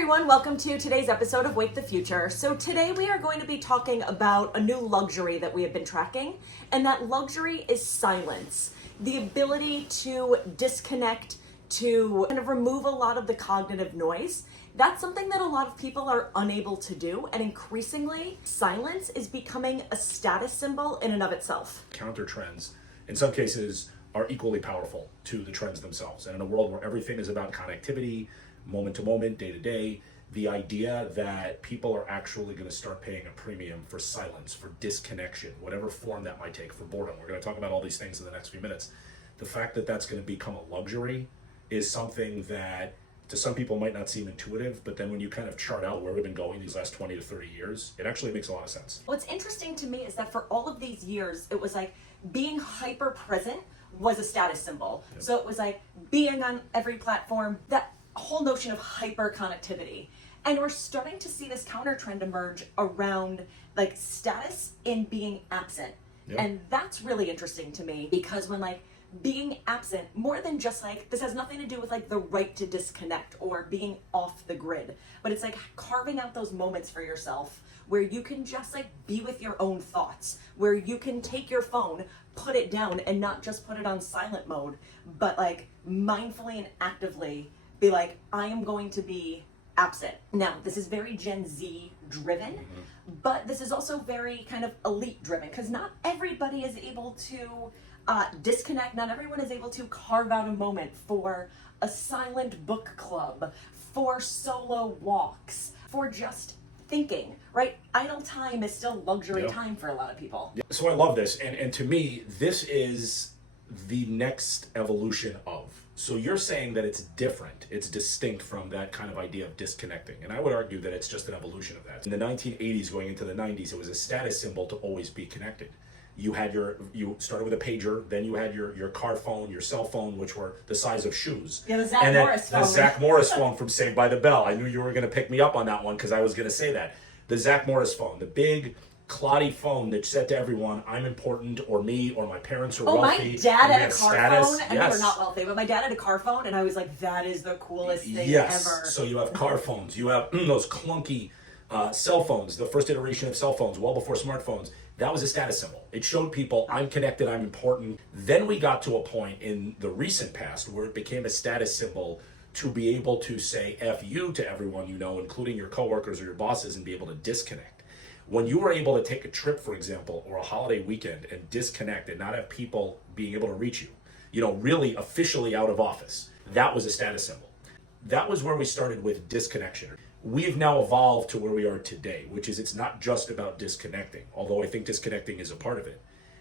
everyone, welcome to today's episode of Wake the Future. So today we are going to be talking about a new luxury that we have been tracking, and that luxury is silence. The ability to disconnect, to kind of remove a lot of the cognitive noise. That's something that a lot of people are unable to do, and increasingly, silence is becoming a status symbol in and of itself. Counter trends, in some cases, are equally powerful to the trends themselves. And in a world where everything is about connectivity, moment to moment, day to day, the idea that people are actually going to start paying a premium for silence, for disconnection, whatever form that might take, for boredom. We're going to talk about all these things in the next few minutes. The fact that that's going to become a luxury is something that to some people might not seem intuitive, but then when you kind of chart out where we've been going these last 20 to 30 years, it actually makes a lot of sense. What's interesting to me is that for all of these years, it was like being hyper present was a status symbol. Yep. So it was like being on every platform, that whole notion of hyper connectivity. And we're starting to see this counter trend emerge around like status in being absent. Yep. And that's really interesting to me because when like being absent, more than just like, this has nothing to do with like the right to disconnect or being off the grid, but it's like carving out those moments for yourself where you can just like be with your own thoughts, where you can take your phone, put it down and not just put it on silent mode, but like mindfully and actively be like, I am going to be absent. Now, this is very Gen Z driven, but this is also very kind of elite driven because not everybody is able to disconnect. Not everyone is able to carve out a moment for a silent book club, for solo walks, for just thinking, right? Idle time is still luxury time for a lot of people. Yeah. So I love this. And to me, this is the next evolution of. So you're saying that it's different, it's distinct from that kind of idea of disconnecting. And I would argue that it's just an evolution of that. In the 1980s going into the 90s, it was a status symbol to always be connected. You started with a pager, then you had your car phone, your cell phone, which were the size of shoes. Yeah, the Zach Morris phone. The Zach Morris phone from Saved by the Bell. I knew you were going to pick me up on that one because I was going to say that. The Zach Morris phone, the big cloddy phone that said to everyone, I'm important, or me, or my parents are wealthy. My dad had a car phone, and yes. they were not wealthy, but my dad had a car phone, and I was like, that is the coolest thing ever. So you have car phones, you have those clunky cell phones, the first iteration of cell phones, well before smartphones. That was a status symbol. It showed people, I'm connected, I'm important. Then we got to a point in the recent past where it became a status symbol to be able to say F you to everyone you know, including your coworkers or your bosses, and be able to disconnect. When you were able to take a trip, for example, or a holiday weekend and disconnect and not have people being able to reach you, really officially out of office, that was a status symbol. That was where we started with disconnection. We've now evolved to where we are today, which is it's not just about disconnecting, although I think disconnecting is a part of it.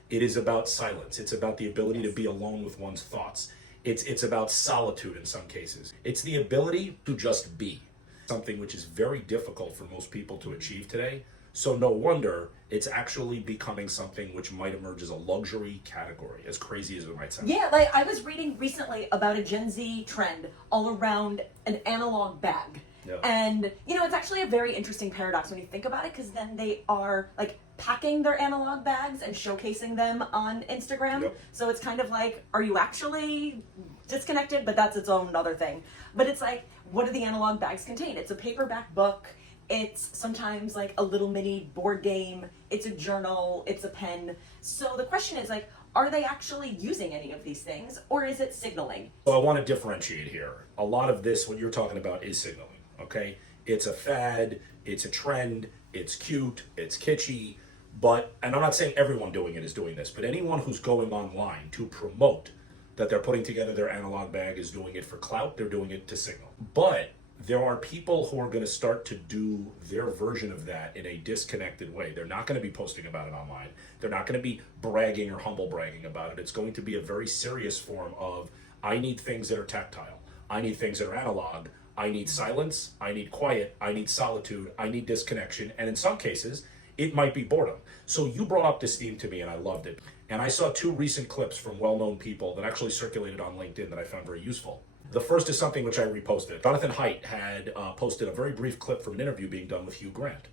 It is about silence. It's about the ability to be alone with one's thoughts. It's about solitude in some cases. It's the ability to just be, something which is very difficult for most people to achieve today. So no wonder it's actually becoming something which might emerge as a luxury category, as crazy as it might sound. Yeah, like I was reading recently about a Gen Z trend all around an analog bag. Yeah. And, it's actually a very interesting paradox when you think about it, because then they are like packing their analog bags and showcasing them on Instagram. Yep. So it's kind of like, are you actually disconnected? But that's its own other thing. But it's like, what do the analog bags contain? It's a paperback book. It's sometimes like a little mini board game. It's a journal. It's a pen. So the question is like, are they actually using any of these things, or is it signaling? So I want to differentiate here. A lot of this, what you're talking about, is signaling. Okay, it's a fad, it's a trend, it's cute, it's kitschy, and I'm not saying everyone doing it is doing this, but anyone who's going online to promote that they're putting together their analog bag is doing it for clout, they're doing it to signal. But there are people who are going to start to do their version of that in a disconnected way. They're not going to be posting about it online. They're not going to be bragging or humble bragging about it. It's going to be a very serious form of, I need things that are tactile. I need things that are analog. I need silence, I need quiet, I need solitude, I need disconnection, and in some cases, it might be boredom. So you brought up this theme to me and I loved it. And I saw two recent clips from well-known people that actually circulated on LinkedIn that I found very useful. The first is something which I reposted. Jonathan Haidt had posted a very brief clip from an interview being done with Hugh Grant.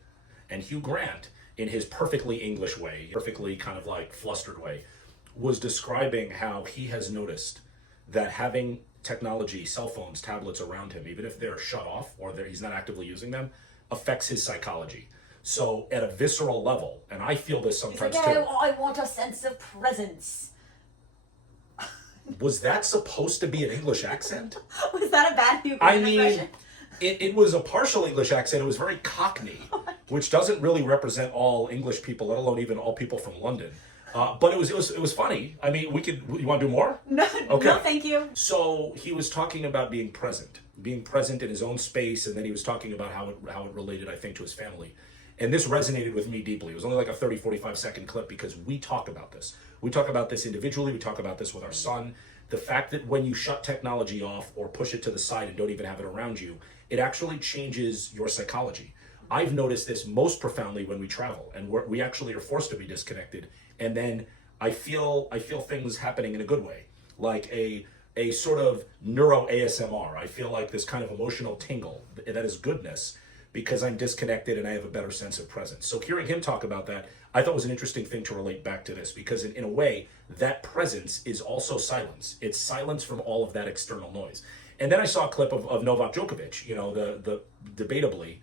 And Hugh Grant, in his perfectly English way, perfectly kind of like flustered way, was describing how he has noticed that having technology, cell phones, tablets around him, even if they're shut off or he's not actively using them, affects his psychology. So at a visceral level, and I feel this sometimes He's like, too. I want a sense of presence. Was that supposed to be an English accent? Was that a bad Hugh I Grant mean, impression? it was a partial English accent. It was very Cockney, which doesn't really represent all English people, let alone even all people from London. But it was funny. I mean, you want to do more? No, Okay. no, thank you. So he was talking about being present in his own space, and then he was talking about how it related, I think, to his family. And this resonated with me deeply. It was only like a 30, 45-second clip because we talk about this. We talk about this individually. We talk about this with our son. The fact that when you shut technology off or push it to the side and don't even have it around you, it actually changes your psychology. I've noticed this most profoundly when we travel and we actually are forced to be disconnected. And then I feel things happening in a good way, like a sort of neuro ASMR. I feel like this kind of emotional tingle that is goodness because I'm disconnected and I have a better sense of presence. So hearing him talk about that, I thought was an interesting thing to relate back to this because in a way, that presence is also silence. It's silence from all of that external noise. And then I saw a clip of Novak Djokovic, the debatably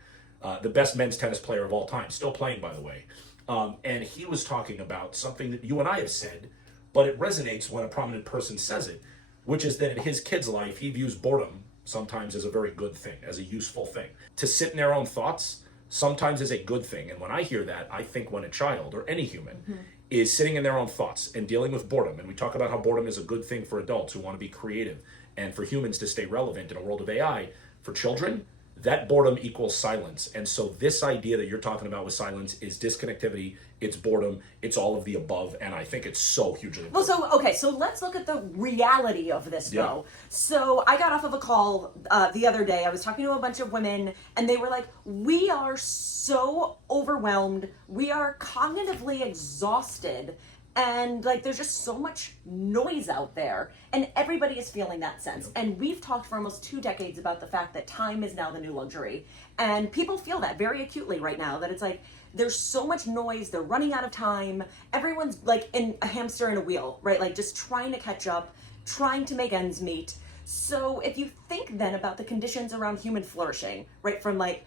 the best men's tennis player of all time, still playing, by the way. And he was talking about something that you and I have said, but it resonates when a prominent person says it, which is that in his kid's life, he views boredom sometimes as a very good thing, as a useful thing. To sit in their own thoughts sometimes is a good thing. And when I hear that, I think when a child or any human is sitting in their own thoughts and dealing with boredom, and we talk about how boredom is a good thing for adults who want to be creative and for humans to stay relevant in a world of AI, for children, that boredom equals silence. And so this idea that you're talking about with silence is disconnectivity, it's boredom, it's all of the above, and I think it's so hugely important. Well, so let's look at the reality of this, though. So I got off of a call the other day. I was talking to a bunch of women, and they were like, we are so overwhelmed, we are cognitively exhausted, and like there's just so much noise out there, and everybody is feeling that sense. And we've talked for almost 2 decades about the fact that time is now the new luxury, and people feel that very acutely right now, that it's like there's so much noise, they're running out of time, everyone's like in a hamster in a wheel, right? Like just trying to catch up, trying to make ends meet. So if you think then about the conditions around human flourishing, right, from like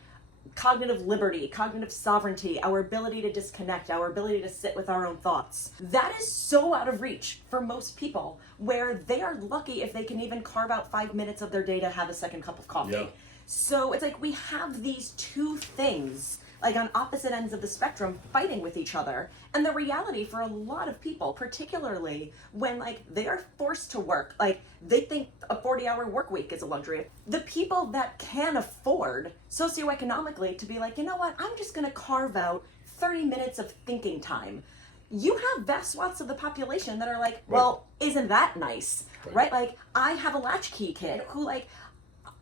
cognitive liberty, cognitive sovereignty, our ability to disconnect, our ability to sit with our own thoughts. That is so out of reach for most people, where they are lucky if they can even carve out 5 minutes of their day to have a second cup of coffee. Yeah. So it's like we have these two things, like on opposite ends of the spectrum, fighting with each other. And the reality for a lot of people, particularly when like they are forced to work, like they think a 40-hour work week is a luxury. The people that can afford socioeconomically to be like, you know what, I'm just gonna carve out 30 minutes of thinking time. You have vast swaths of the population that are like, well, isn't that nice, right? Like I have a latchkey kid who like,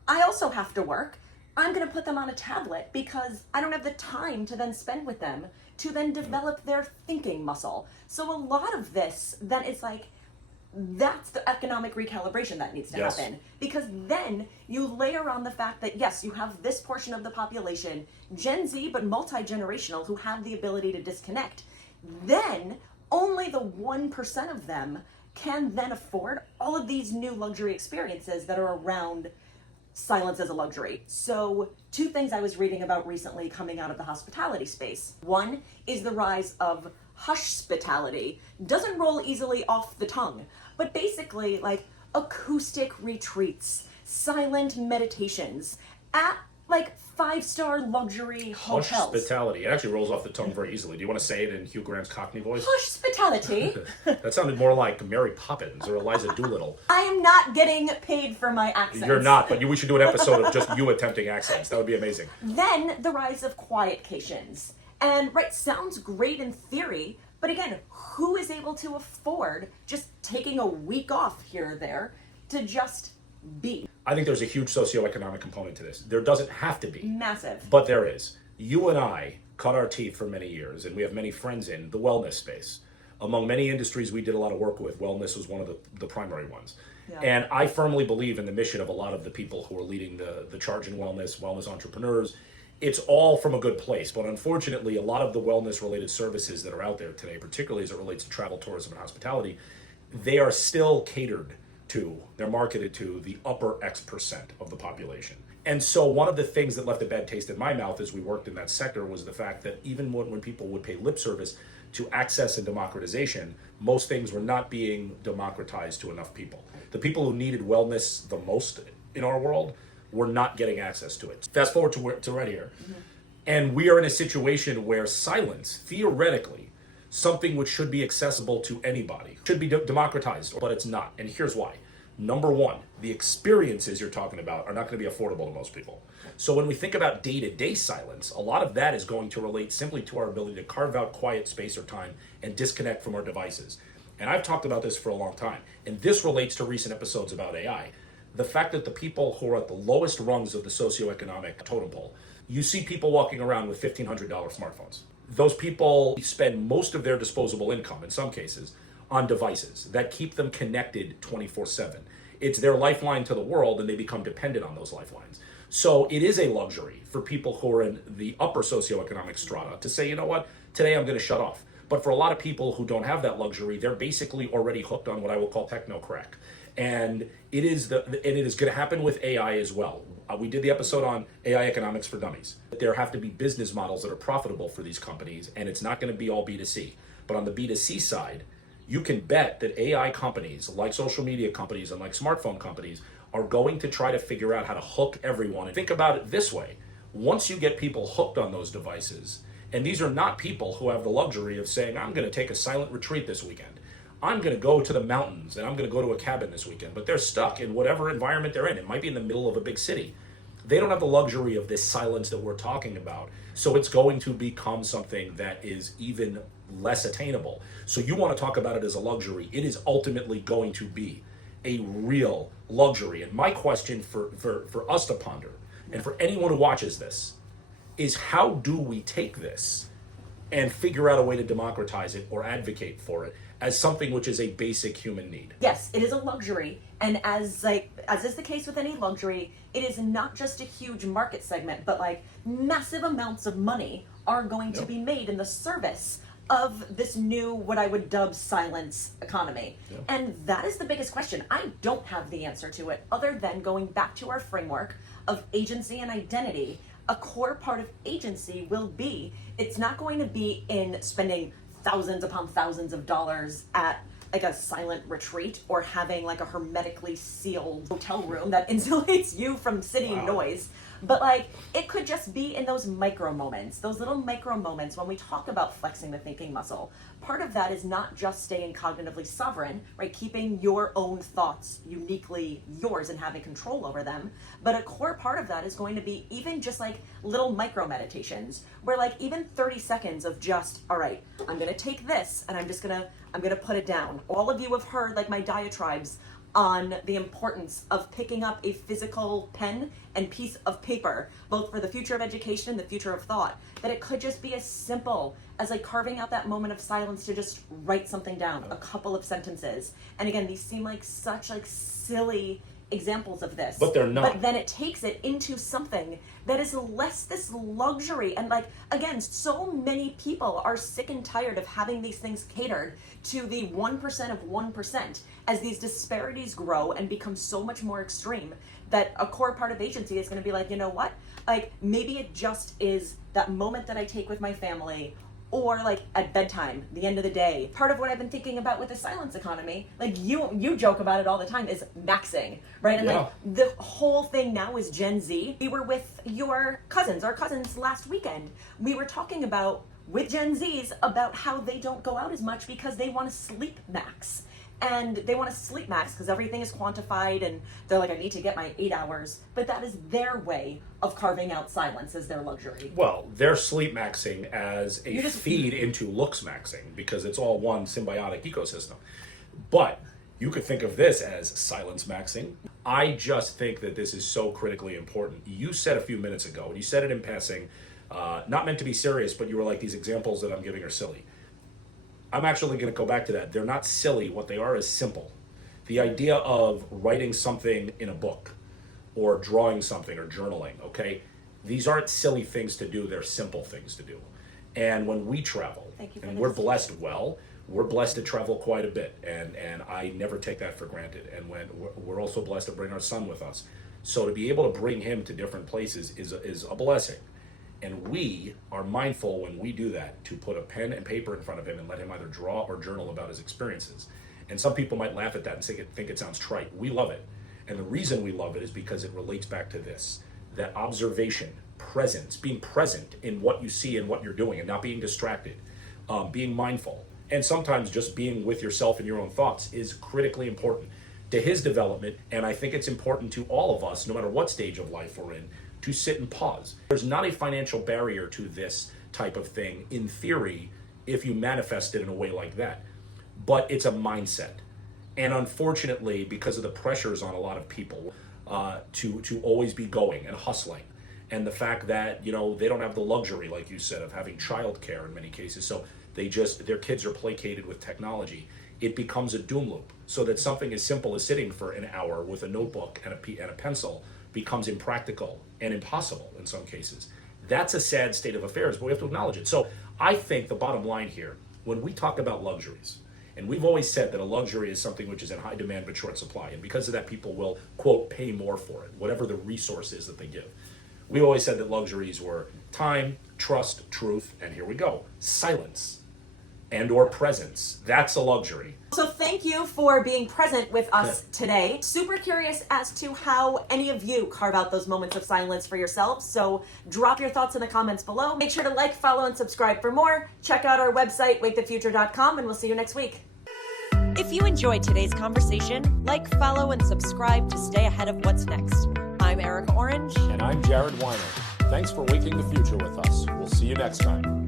I also have to work. I'm going to put them on a tablet because I don't have the time to then spend with them to then develop their thinking muscle. So a lot of this, then it's like, that's the economic recalibration that needs to happen. Because then you layer on the fact that, yes, you have this portion of the population, Gen Z, but multi-generational, who have the ability to disconnect. Then only the 1% of them can then afford all of these new luxury experiences that are around silence as a luxury. So 2 things I was reading about recently coming out of the hospitality space. One is the rise of hushspitality. Doesn't roll easily off the tongue, but basically like acoustic retreats, silent meditations at like 5-star luxury hotels. Hospitality. It actually rolls off the tongue very easily. Do you want to say it in Hugh Grant's Cockney voice? Hospitality. That sounded more like Mary Poppins or Eliza Doolittle. I am not getting paid for my accents. You're not, but we should do an episode of just you attempting accents. That would be amazing. Then the rise of quietcations. And right, sounds great in theory, but again, who is able to afford just taking a week off here or there to just be? I think there's a huge socioeconomic component to this. There doesn't have to be. Massive. But there is. You and I cut our teeth for many years, and we have many friends in the wellness space. Among many industries we did a lot of work with, wellness was one of the primary ones. Yeah. And I firmly believe in the mission of a lot of the people who are leading the charge in wellness entrepreneurs. It's all from a good place, but unfortunately, a lot of the wellness-related services that are out there today, particularly as it relates to travel, tourism, and hospitality, they are still catered they're marketed to the upper X% of the population. And so one of the things that left a bad taste in my mouth as we worked in that sector was the fact that even when people would pay lip service to access and democratization, most things were not being democratized to enough people. The people who needed wellness the most in our world were not getting access to it. Fast forward to right here. And we are in a situation where silence, theoretically, something which should be accessible to anybody, should be democratized, but it's not. And here's why. Number one, the experiences you're talking about are not going to be affordable to most people. So when we think about day-to-day silence, a lot of that is going to relate simply to our ability to carve out quiet space or time and disconnect from our devices. And I've talked about this for a long time. And this relates to recent episodes about AI. The fact that the people who are at the lowest rungs of the socioeconomic totem pole, you see people walking around with $1,500 smartphones. Those people spend most of their disposable income, in some cases, on devices that keep them connected 24/7. It's their lifeline to the world, and they become dependent on those lifelines. So it is a luxury for people who are in the upper socioeconomic strata to say, you know what, today I'm going to shut off. But for a lot of people who don't have that luxury, they're basically already hooked on what I will call techno crack. And it is going to happen with AI as well. We did the episode on AI economics for dummies. There have to be business models that are profitable for these companies, and it's not going to be all B2C. But on the B2C side, you can bet that AI companies, like social media companies and like smartphone companies, are going to try to figure out how to hook everyone. And think about it this way. Once you get people hooked on those devices, and these are not people who have the luxury of saying, I'm going to take a silent retreat this weekend. I'm going to go to the mountains and I'm going to go to a cabin this weekend, but they're stuck in whatever environment they're in. It might be in the middle of a big city. They don't have the luxury of this silence that we're talking about. So it's going to become something that is even less attainable. So you want to talk about it as a luxury. It is ultimately going to be a real luxury. And my question for us to ponder, and for anyone who watches this, is how do we take this and figure out a way to democratize it or advocate for it as something which is a basic human need? Yes, it is a luxury, and as is the case with any luxury, it is not just a huge market segment, but like massive amounts of money are going to be made in the service of this new, what I would dub, silence economy. And that is the biggest question. I don't have the answer to it, other than going back to our framework of agency and identity. A core part of agency will be, it's not going to be in spending thousands upon thousands of dollars at like a silent retreat or having like a hermetically sealed hotel room that insulates you from city noise. But like, it could just be in those micro moments, those little micro moments when we talk about flexing the thinking muscle. Part of that is not just staying cognitively sovereign, right? Keeping your own thoughts uniquely yours and having control over them. But a core part of that is going to be even just like little micro meditations where like even 30 seconds of just, all right, I'm going to take this and I'm going to put it down. All of you have heard like my diatribes on the importance of picking up a physical pen and piece of paper, both for the future of education and the future of thought, that it could just be as simple as like carving out that moment of silence to just write something down, a couple of sentences. And again, these seem like such like silly examples of this, but they're not. But then it takes it into something that is less this luxury. And like, again, so many people are sick and tired of having these things catered to the 1% of 1% as these disparities grow and become so much more extreme, that a core part of agency is going to be like, you know what, like maybe it just is that moment that I take with my family, or like at bedtime, the end of the day. Part of what I've been thinking about with the silence economy, like you joke about it all the time, is maxing, right? And like the whole thing now is Gen Z. We were with our cousins last weekend. We were talking about, with Gen Zs, about how they don't go out as much because they want to sleep max. And they want to sleep max because everything is quantified and they're like, I need to get my 8 hours. But that is their way of carving out silence as their luxury. Well, they're sleep maxing as a feed into looks maxing because it's all one symbiotic ecosystem. But you could think of this as silence maxing. I just think that this is so critically important. You said a few minutes ago, and you said it in passing, not meant to be serious, but you were like, these examples that I'm giving are silly. I'm actually going to go back to that. They're not silly. What they are is simple. The idea of writing something in a book or drawing something or journaling, okay? These aren't silly things to do. They're simple things to do. And when we travel, and we're blessed well, we're blessed to travel quite a bit, and I never take that for granted. And when we're also blessed to bring our son with us, so to be able to bring him to different places is a blessing. And we are mindful when we do that to put a pen and paper in front of him and let him either draw or journal about his experiences. And some people might laugh at that and think it sounds trite. We love it. And the reason we love it is because it relates back to this, that observation, presence, being present in what you see and what you're doing and not being distracted, being mindful. And sometimes just being with yourself and your own thoughts is critically important to his development. And I think it's important to all of us, no matter what stage of life we're in, to sit and pause. There's not a financial barrier to this type of thing, in theory, if you manifest it in a way like that. But it's a mindset. And unfortunately, because of the pressures on a lot of people to always be going and hustling, and the fact that, they don't have the luxury, like you said, of having childcare in many cases, so their kids are placated with technology, it becomes a doom loop. So that something as simple as sitting for an hour with a notebook and a pencil becomes impractical and impossible in some cases. That's a sad state of affairs, but we have to acknowledge it. So I think the bottom line here, when we talk about luxuries, and we've always said that a luxury is something which is in high demand but short supply, and because of that, people will, quote, pay more for it, whatever the resource is that they give. We always said that luxuries were time, trust, truth, and here we go, silence and or presence. That's a luxury. So thank you for being present with us today. Super curious as to how any of you carve out those moments of silence for yourselves. So drop your thoughts in the comments below. Make sure to like, follow, and subscribe for more. Check out our website, wakethefuture.com, and we'll see you next week. If you enjoyed today's conversation, like, follow, and subscribe to stay ahead of what's next. I'm Erica Orange. And I'm Jared Weiner. Thanks for waking the future with us. We'll see you next time.